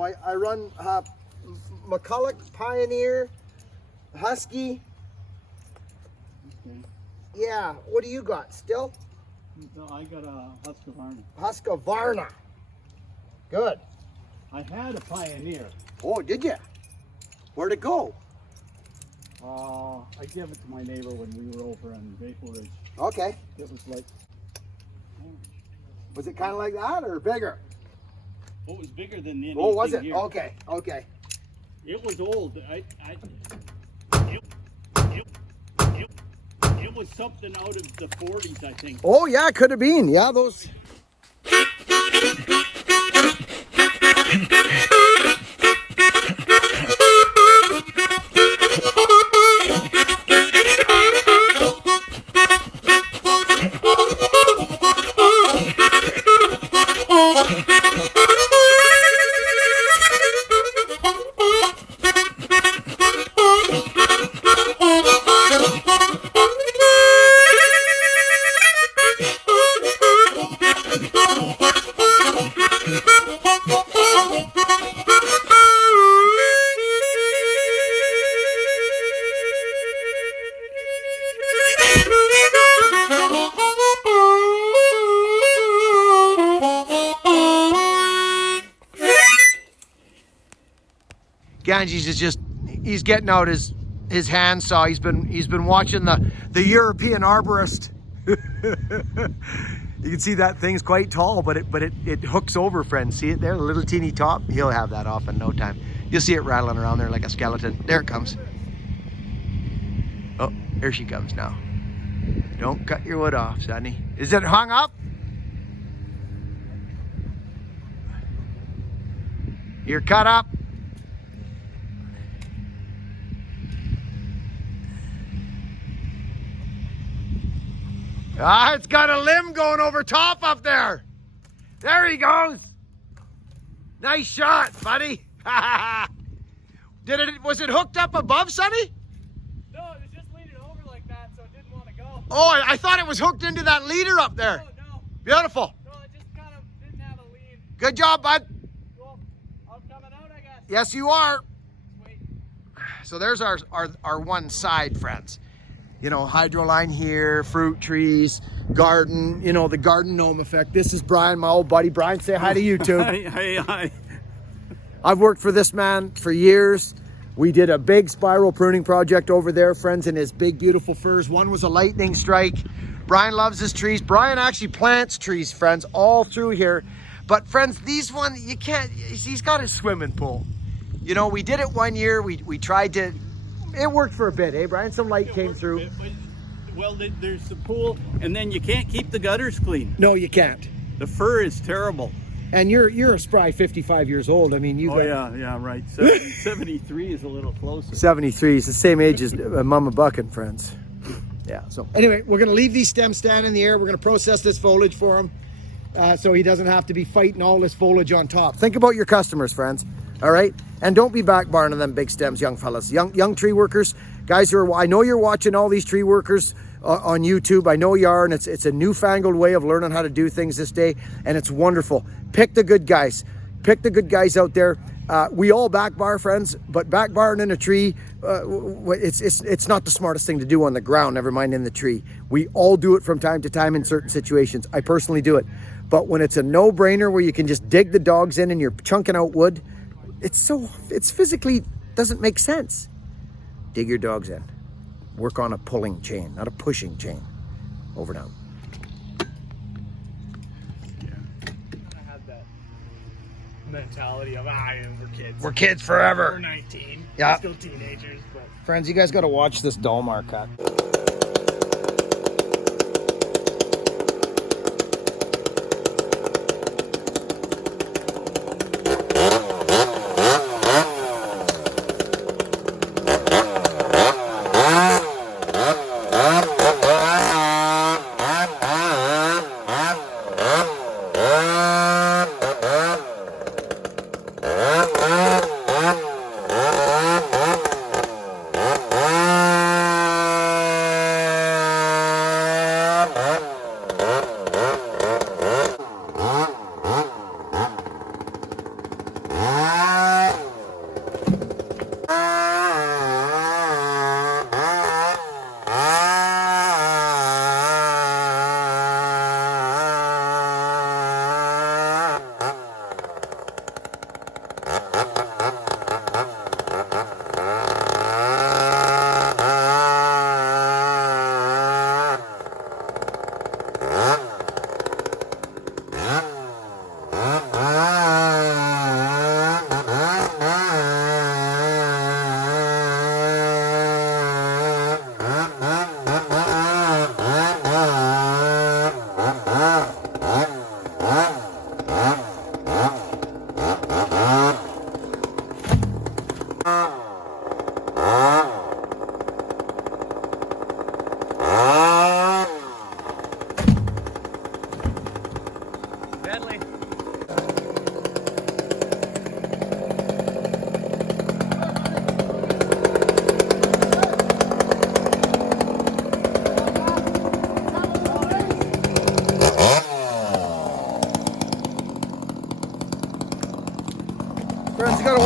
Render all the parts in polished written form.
So I run McCulloch, Pioneer, Husky. Okay. Yeah, what do you got still? No, I got a Husqvarna. Husqvarna. Good. I had a Pioneer. Oh, did you? Where'd it go? I gave it to my neighbor when we were over on Maple Ridge. Okay. It was like, Was it kind of like that or bigger? it was bigger than anything. Oh, was it? Here. Okay, okay. It was old. It was something out of the 40s, I think. Oh, yeah, it could have been. Yeah, those. Ganges is just—he's getting out his handsaw. He's been watching the European arborist. You can see that thing's quite tall, but it hooks over, friends. See it there, the little teeny top? He'll have that off in no time. You'll see it rattling around there like a skeleton. There it comes. Oh, here she comes now. Don't cut your wood off, Sonny. Is it hung up? You're cut up. Ah, it's got a limb going over top up there. There he goes. Nice shot, buddy. Was it hooked up above, Sonny? No, it was just leaning over like that, so it didn't want to go. Oh, I thought it was hooked into that leader up there. No. Beautiful. No, it just kind of didn't have a lead. Good job, bud. Cool. I'm coming out, I guess. Yes, you are. Sweet. So there's our one side, friends. You know, hydro line here, fruit trees, garden, you know, the garden gnome effect. This is Brian, my old buddy. Brian, say hi to YouTube. Hi. I've worked for this man for years. We did a big spiral pruning project over there, friends, in his big, beautiful firs. One was a lightning strike. Brian loves his trees. Brian actually plants trees, friends, all through here. But friends, these ones, you can't, he's got his swimming pool. You know, we did it one year. We tried to, it worked for a bit, eh, Brian? Some light came through. Well, there's the pool, and then you can't keep the gutters clean. No, you can't. The fur is terrible. And you're a spry 55 years old. I mean, you. Oh yeah, right. 73 is a little closer. 73 is the same age as Mama Buck and friends. Yeah. So anyway, we're gonna leave these stems stand in the air. We're gonna process this foliage for him, so he doesn't have to be fighting all this foliage on top. Think about your customers, friends. All right, and don't be backbarring them big stems, young fellas, young tree workers, guys who are. I know you're watching all these tree workers on YouTube. I know you are, and it's a newfangled way of learning how to do things this day, and it's wonderful. Pick the good guys. Pick the good guys out there. We all backbar, friends, but backbarring in a tree, it's not the smartest thing to do on the ground, never mind in the tree. We all do it from time to time in certain situations. I personally do it. But when it's a no-brainer where you can just dig the dogs in and you're chunking out wood, it's physically doesn't make sense. Dig your dogs in. Work on a pulling chain, not a pushing chain. Over now. I had that mentality of, we're kids. We're kids forever. We're 19. Yeah. We're still teenagers, but. Friends, you guys got to watch this Dalmar cut.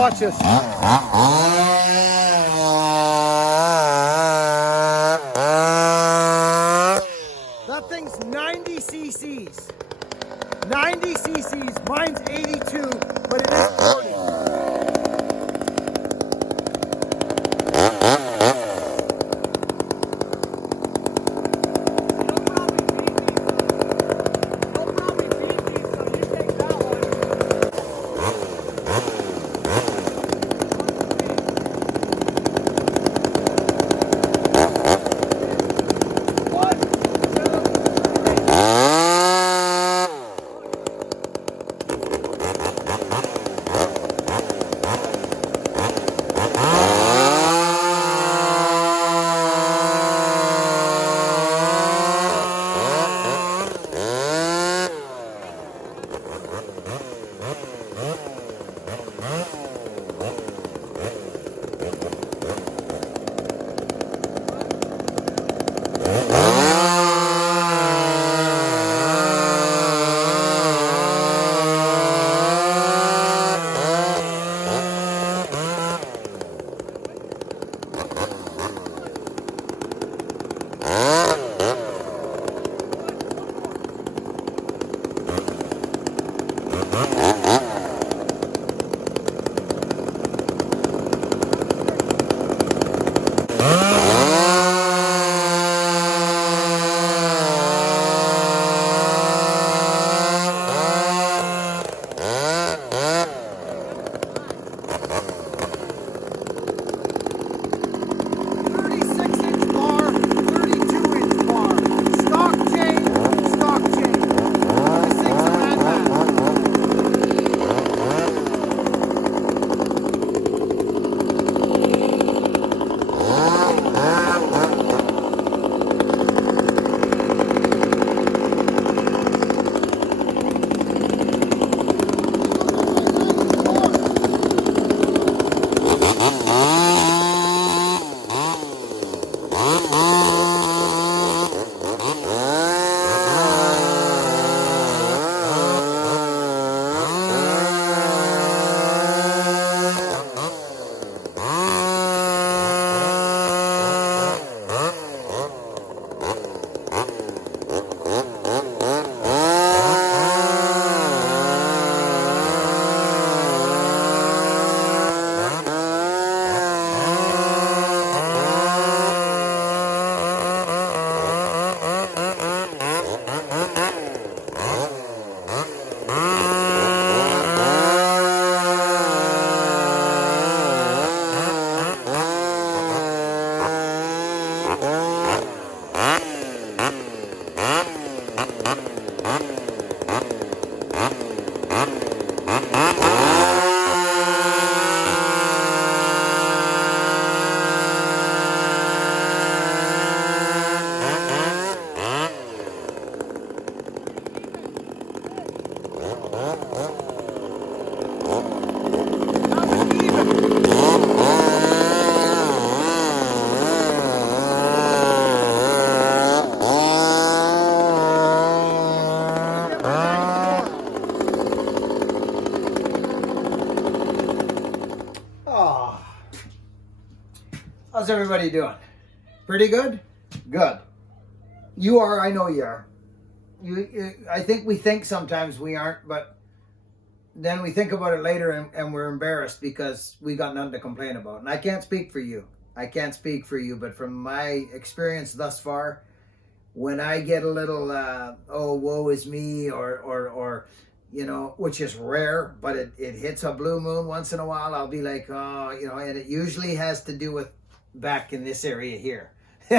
watch this. That thing's 90 cc's. 90 cc's. Mine's 82, but it is 40. How's everybody doing? Pretty good? Good. You are, I know you are. I think we think sometimes we aren't, but then we think about it later and we're embarrassed because we got nothing to complain about. And I can't speak for you. I can't speak for you, but from my experience thus far, when I get a little, oh, woe is me, or you know, which is rare, but it hits a blue moon once in a while, I'll be like, oh, you know, and it usually has to do with back in this area here. You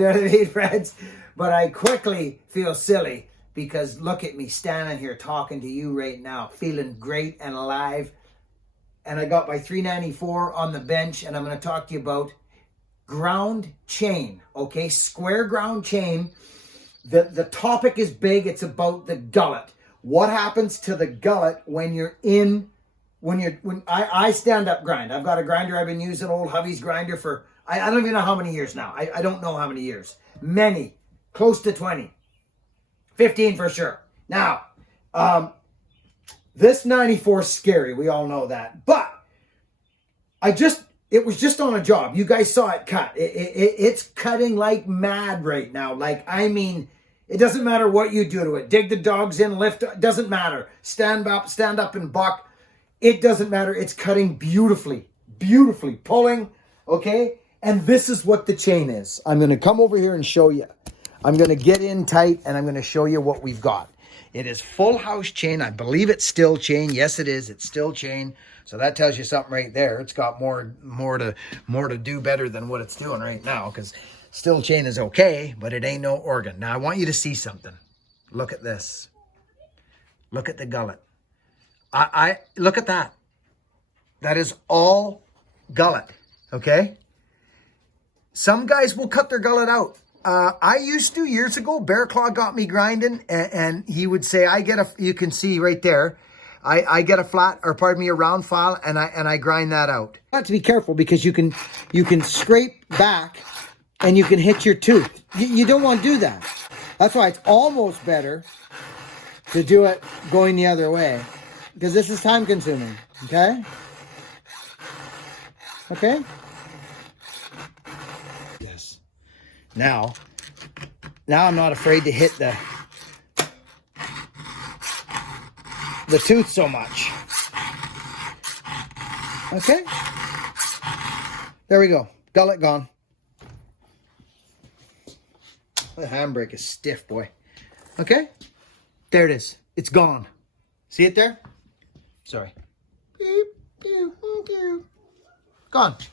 know what I mean, friends? But I quickly feel silly because look at me standing here talking to you right now, feeling great and alive. And I got my 394 on the bench, and I'm going to talk to you about ground chain, okay? Square ground chain. The topic is big. It's about the gullet. What happens to the gullet when you're in, when I stand up grind. I've got a grinder I've been using, old Hovey's grinder for, I don't even know how many years now. I don't know how many years. Many, close to 20, 15 for sure. Now, this 94 is scary. We all know that. But it was just on a job. You guys saw it cut. It's cutting like mad right now. Like, I mean, it doesn't matter what you do to it. Dig the dogs in, lift, doesn't matter. Stand up and buck. It doesn't matter. It's cutting beautifully, beautifully, pulling, okay? And this is what the chain is. I'm going to come over here and show you. I'm going to get in tight and I'm going to show you what we've got. It is full house chain. I believe it's still chain. Yes, it is. It's still chain. So that tells you something right there. It's got more to do better than what it's doing right now, because still chain is okay, but it ain't no organ. Now I want you to see something. Look at this. Look at the gullet. I look at that. That is all gullet. Okay. Some guys will cut their gullet out. I used to years ago. Bear Claw got me grinding, and he would say, you can see right there, I get a flat, or pardon me, a round file, and I grind that out. You have to be careful because you can scrape back and you can hit your tooth. You don't want to do that. That's why it's almost better to do it going the other way, because this is time consuming. Okay? Okay? Yes. Now I'm not afraid to hit the tooth so much. Okay? There we go. Gullet gone. The handbrake is stiff, boy. Okay? There it is. It's gone. See it there? Sorry. Beep, beep, beep. Gone. There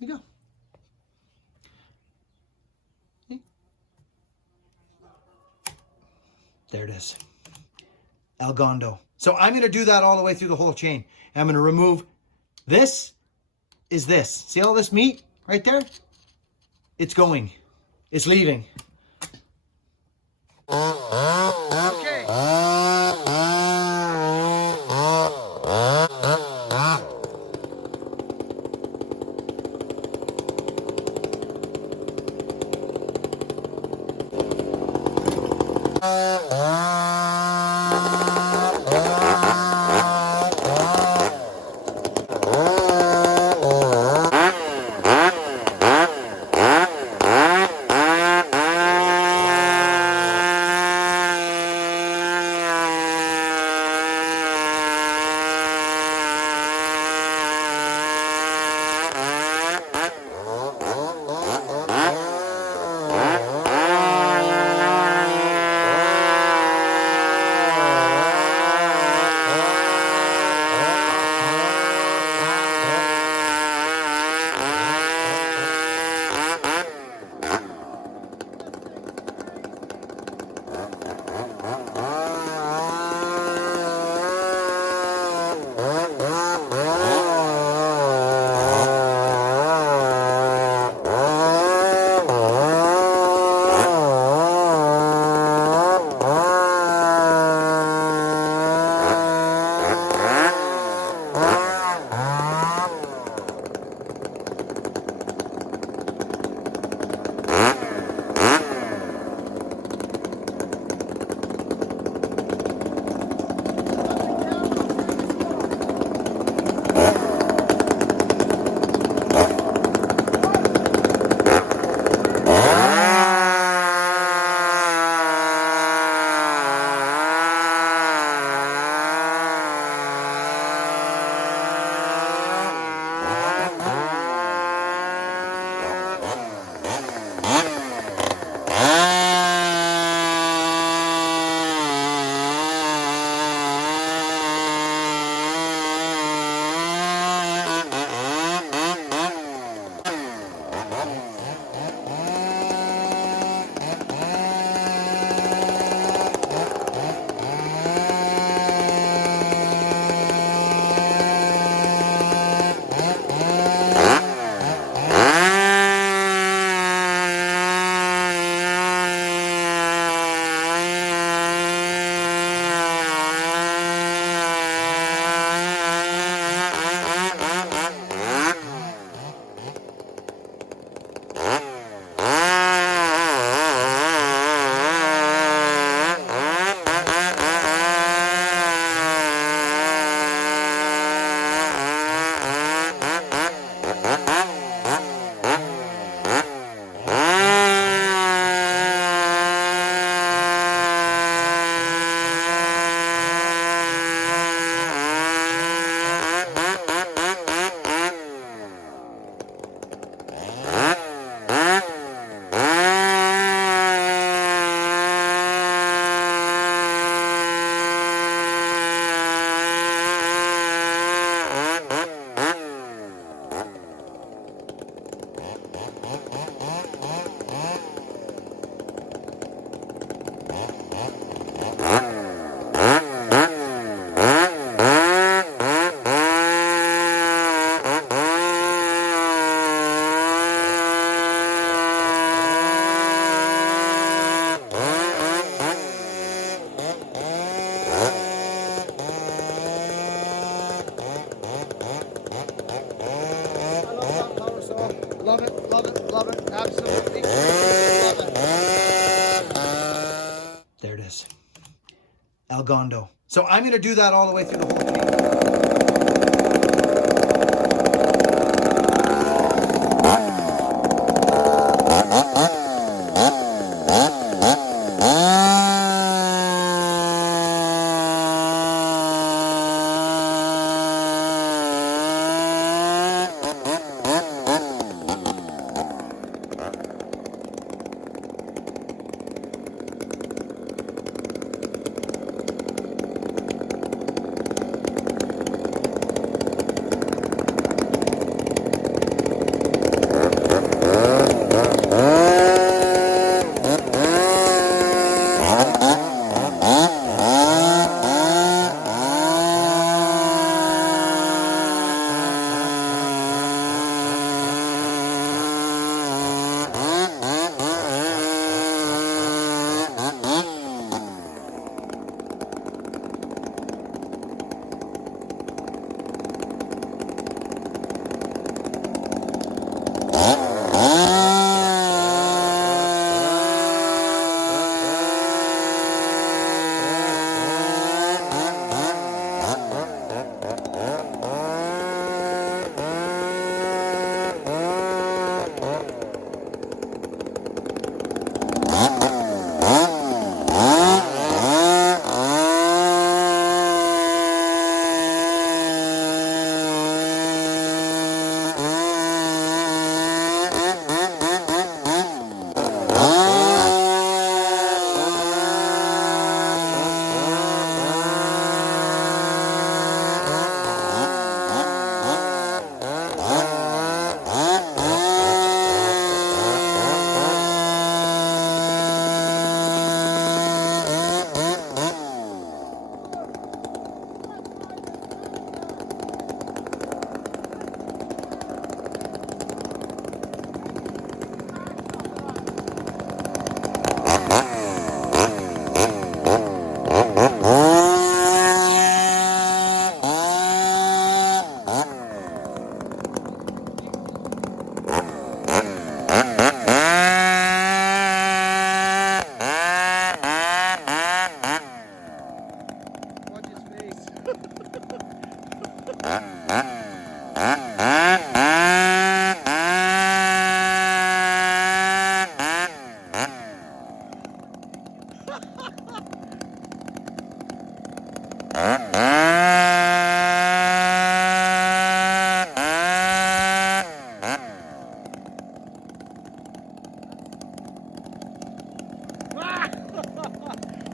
you go. There it is. El Gondo. So I'm going to do that all the way through the whole chain. I'm going to remove this is this. See all this meat right there? It's going. It's leaving. Okay. Algondo. So I'm going to do that all the way through the whole cane.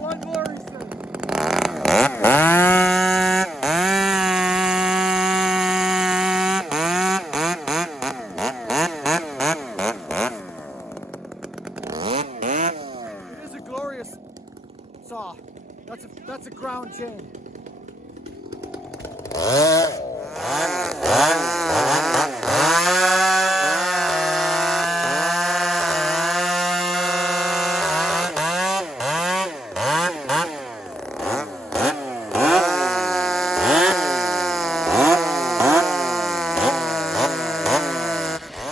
One more reset. It is a glorious saw. That's a ground chain.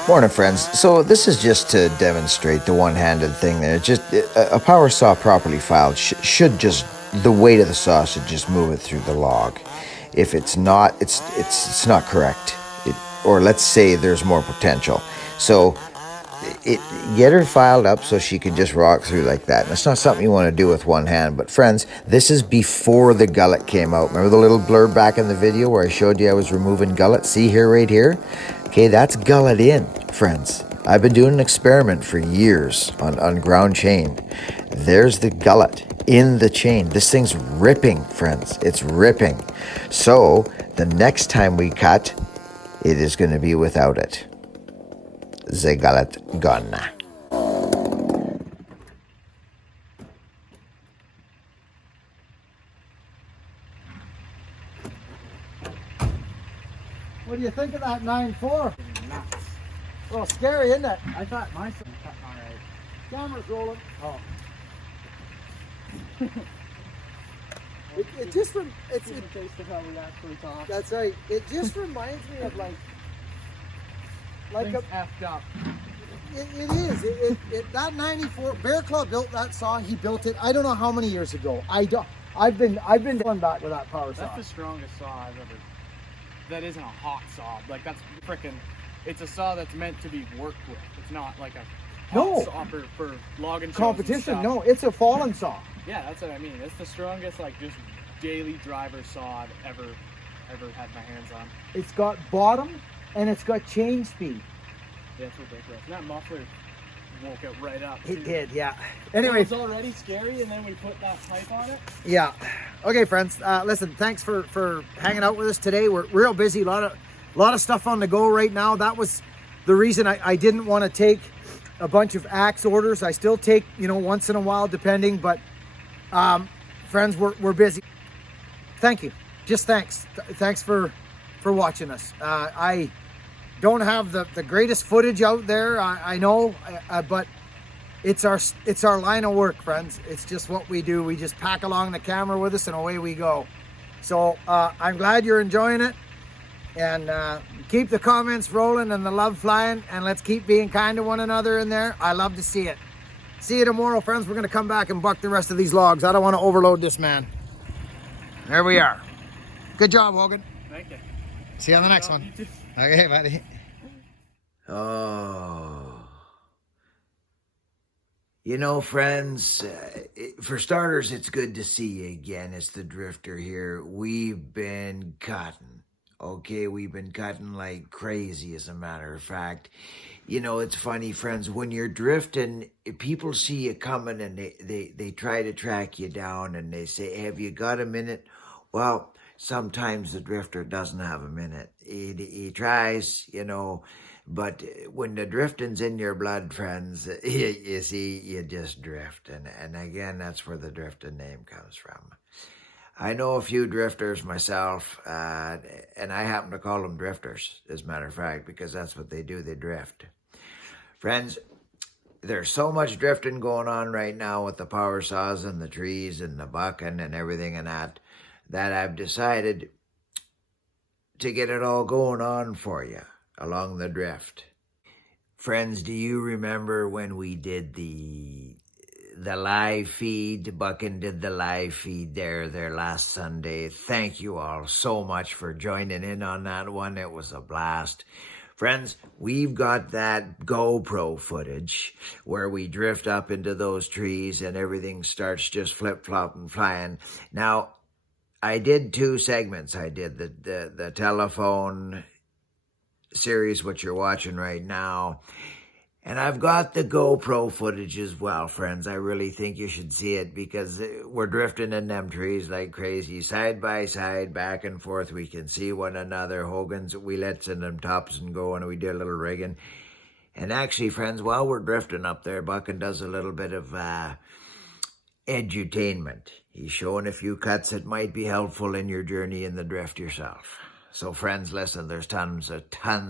Morning, friends. So this is just to demonstrate the one-handed thing there. Just a power saw properly filed should just, the weight of the saw should just move it through the log. If it's not, it's not correct. Or let's say there's more potential. So get her filed up so she can just rock through like that. And it's not something you want to do with one hand. But friends, this is before the gullet came out. Remember the little blurb back in the video where I showed you I was removing gullet? See here, right here? Okay, that's gullet in, friends. I've been doing an experiment for years on ground chain. There's the gullet in the chain. This thing's ripping, friends. It's ripping. So the next time we cut, it is going to be without it. The gullet gone. What do you think of that 9.4? A little scary, isn't it? I thought my son cut alright. Camera's rolling. Oh. It just It's a taste of how we actually talk. that's right. It just reminds me of like Things a effed up. it is. That 94 Bear Claw built that saw. He built it. I don't know how many years ago. I've been going back with that power saw. That's the strongest saw I've ever. That isn't a hot saw. Like that's freaking. It's a saw that's meant to be worked with. It's not like a hot saw for logging shows and Competition. stuff. No, it's a fallen saw. Yeah, that's what I mean. It's the strongest like just daily driver saw I've ever had my hands on. It's got bottom and it's got chain speed. Yeah, it's ridiculous. And that muffler woke it right up. It too. did, yeah. Anyway, It was already scary, and then we put that pipe on it. yeah. Okay, friends. Listen, thanks for hanging out with us today. We're real busy. A lot of stuff on the go right now. That was the reason I didn't want to take a bunch of axe orders. I still take, once in a while, depending. But friends, we're busy. Thank you. Just thanks. Thanks for watching us. I don't have the greatest footage out there. I know, but it's our line of work, friends. It's just what we do. We just pack along the camera with us and away we go. So I'm glad you're enjoying it, and keep the comments rolling and the love flying, and let's keep being kind to one another in there. I love to see it. See you tomorrow, friends. We're going to come back and buck the rest of these logs. I don't want to overload this man. There we are. Good job, Hogan. Thank you. See you on the next one. Okay, buddy. Oh. Friends, for starters, it's good to see you again. It's the Drifter here. We've been cutting. Okay, we've been cutting like crazy, as a matter of fact. It's funny, friends, when you're drifting, people see you coming and they try to track you down and they say, have you got a minute? Well, sometimes the Drifter doesn't have a minute. He tries, but when the drifting's in your blood, friends, you see, you just drift. And again, that's where the drifting name comes from. I know a few drifters myself, and I happen to call them drifters, as a matter of fact, because that's what they do, they drift. Friends, there's so much drifting going on right now with the power saws and the trees and the bucking and everything and that I've decided to get it all going on for you along the drift. Friends, do you remember when we did the live feed? Bucking did the live feed there last Sunday. Thank you all so much for joining in on that one. It was a blast. Friends, we've got that GoPro footage where we drift up into those trees and everything starts just flip-flopping, flying. Now, I did 2 segments. I did the telephone series, what you're watching right now, and I've got the GoPro footage as well, friends. I really think you should see it because we're drifting in them trees like crazy, side by side, back and forth. We can see one another. Hogan's, we lets in them tops and go, and we did a little rigging. And actually, friends, while we're drifting up there, Bucking does a little bit of edutainment. He's showing a few cuts that might be helpful in your journey in the drift yourself. So friends, listen, there's tons of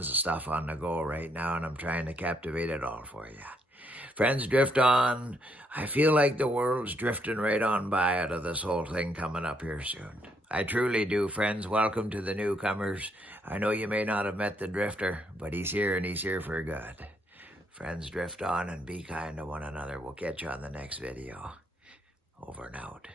stuff on the go right now, and I'm trying to captivate it all for you. Friends, drift on. I feel like the world's drifting right on by out of this whole thing coming up here soon. I truly do, friends. Welcome to the newcomers. I know you may not have met the Drifter, but he's here, and he's here for good. Friends, drift on and be kind to one another. We'll catch you on the next video. Over and out.